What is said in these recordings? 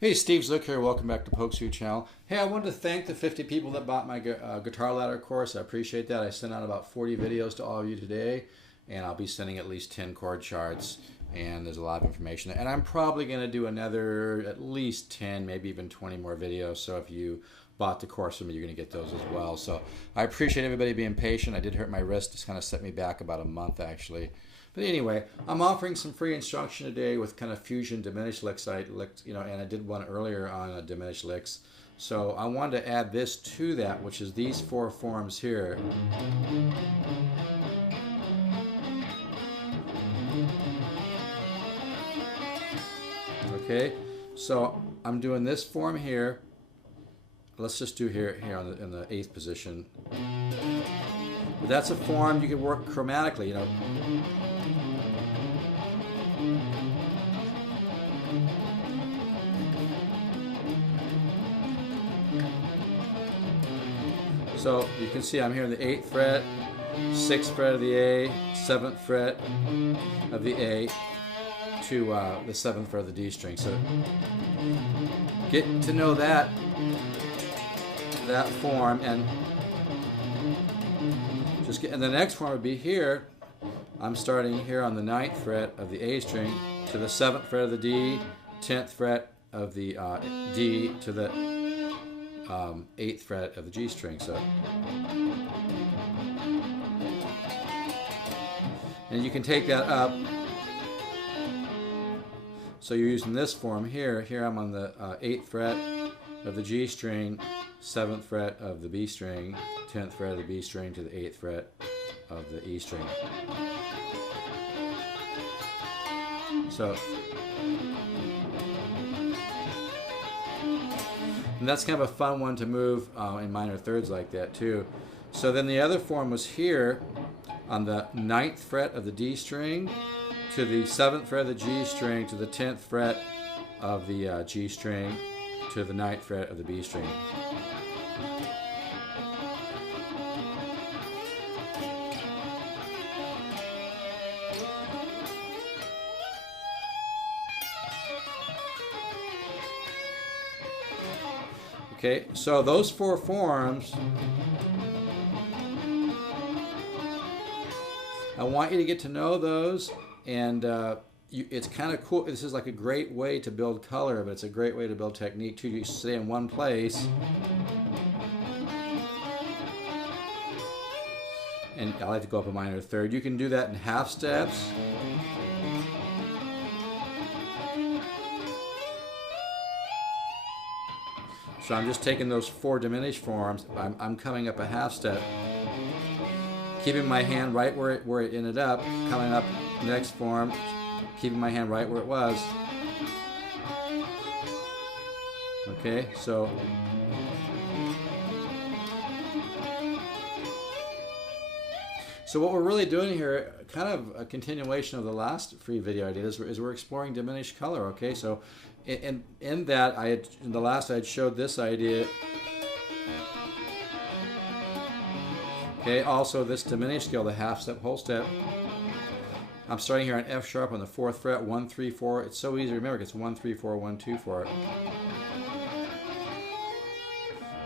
Hey, Steve Zook here. Welcome back to Pokeshoot channel. Hey, I wanted to thank the 50 people that bought my guitar ladder course. I appreciate that. I sent out about 40 videos to all of you today, and I'll be sending at least 10 chord charts, and there's a lot of information. And I'm probably going to do another at least 10, maybe even 20 more videos. So if you bought the course from me, you're going to get those as well. So I appreciate everybody being patient. I did hurt my wrist. It's kind of set me back about a month, actually. But anyway, I'm offering some free instruction today with kind of fusion diminished licks. And I did one earlier on diminished licks. So I wanted to add this to that, which is these four forms here. Okay, so I'm doing this form here. Let's just do here in the 8th position. But that's a form you can work chromatically, you know. So you can see I'm here in the 8th fret, 6th fret of the A, 7th fret of the A to the 7th fret of the D string. So get to know that form, and and the next form would be here. I'm starting here on the 9th fret of the A string to the 7th fret of the D, 10th fret of the D to the 8th fret of the G string. So, and you can take that up. So you're using this form here. Here I'm on the 8th fret of the G string, 7th fret of the B string, 10th fret of the B string to the 8th fret of the E string. So, and that's kind of a fun one to move in minor thirds like that too. So then the other form was here on the 9th fret of the D string to the 7th fret of the G string to the 10th fret of the G string to the 9th fret of the B string. Okay, so those four forms, I want you to get to know those, and it's kind of cool. This is like a great way to build color, but it's a great way to build technique too. You stay in one place, and I like to go up a minor third. You can do that in half steps. So I'm just taking those four diminished forms. I'm coming up a half step, keeping my hand right where it ended up, coming up next form, keeping my hand right where it was. Okay, so what we're really doing here, kind of a continuation of the last free video I did, is we're exploring diminished color. Okay, so in that in the last I had showed this idea. Okay, also this diminished scale, the half step, whole step. I'm starting here on F sharp on the 4th fret, 1, 3, 4. It's so easy to remember. It's 1, 3, 4, 1, 2, 4.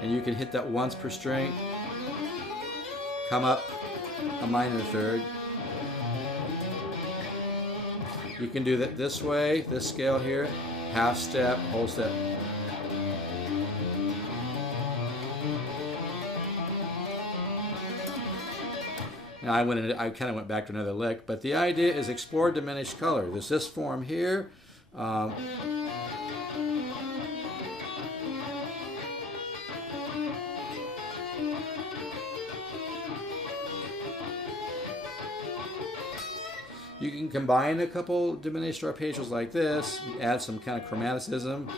And you can hit that once per string. Come up a minor third. You can do that this way, this scale here, half step, whole step. Now I kind of went back to another lick, but the idea is explore diminished color. There's this form here. You can combine a couple diminished arpeggios like this, add some kind of chromaticism.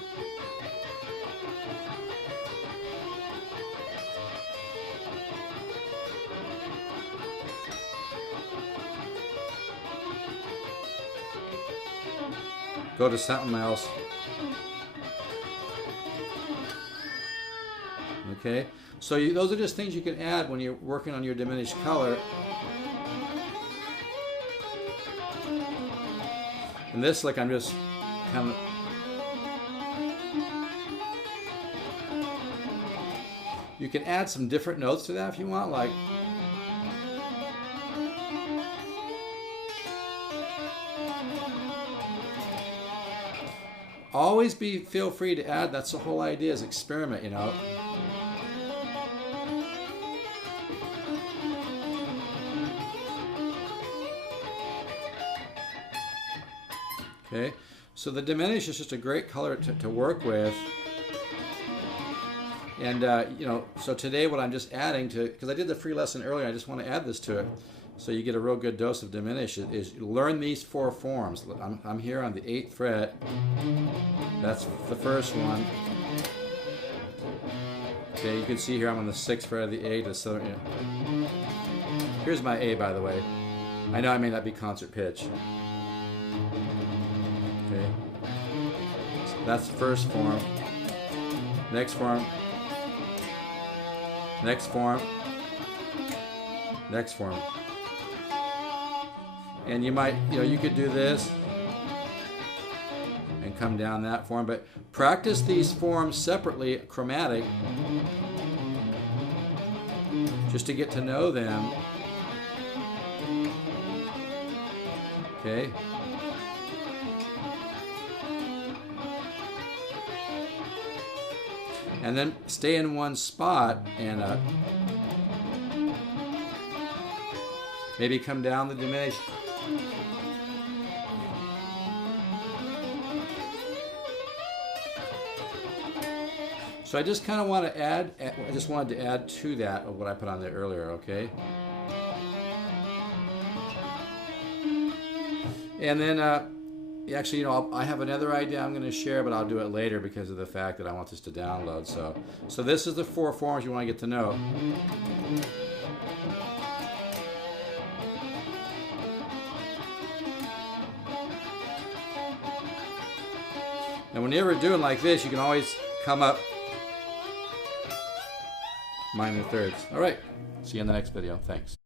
Go to something else. Okay, so those are just things you can add when you're working on your diminished color. And this, like, I'm just kind of You can add some different notes to that if you want, like always feel free to add. That's the whole idea, is experiment, you know. Okay, so the Diminished is just a great color to work with. And, you know, so today what I'm just adding to, because I did the free lesson earlier, I just want to add this to it so you get a real good dose of Diminished, is learn these 4 forms. I'm here on the 8th fret. That's the first one. Okay, you can see here I'm on the 6th fret of the A to the 7th. You know. Here's my A, by the way. I know I may not be concert pitch. Okay, so that's the first form. Next form. Next form. Next form. And you might, you know, you could do this and come down that form, but practice these forms separately, chromatic, just to get to know them. Okay. And then stay in one spot and maybe come down the Diminished. So I just kind of want to add, I just wanted to add to that of what I put on there earlier, okay? And then, actually, you know, I have another idea I'm going to share, but I'll do it later because of the fact that I want this to download. So this is the 4 forms you want to get to know. And when you're doing like this, you can always come up minor thirds. All right. See you in the next video. Thanks.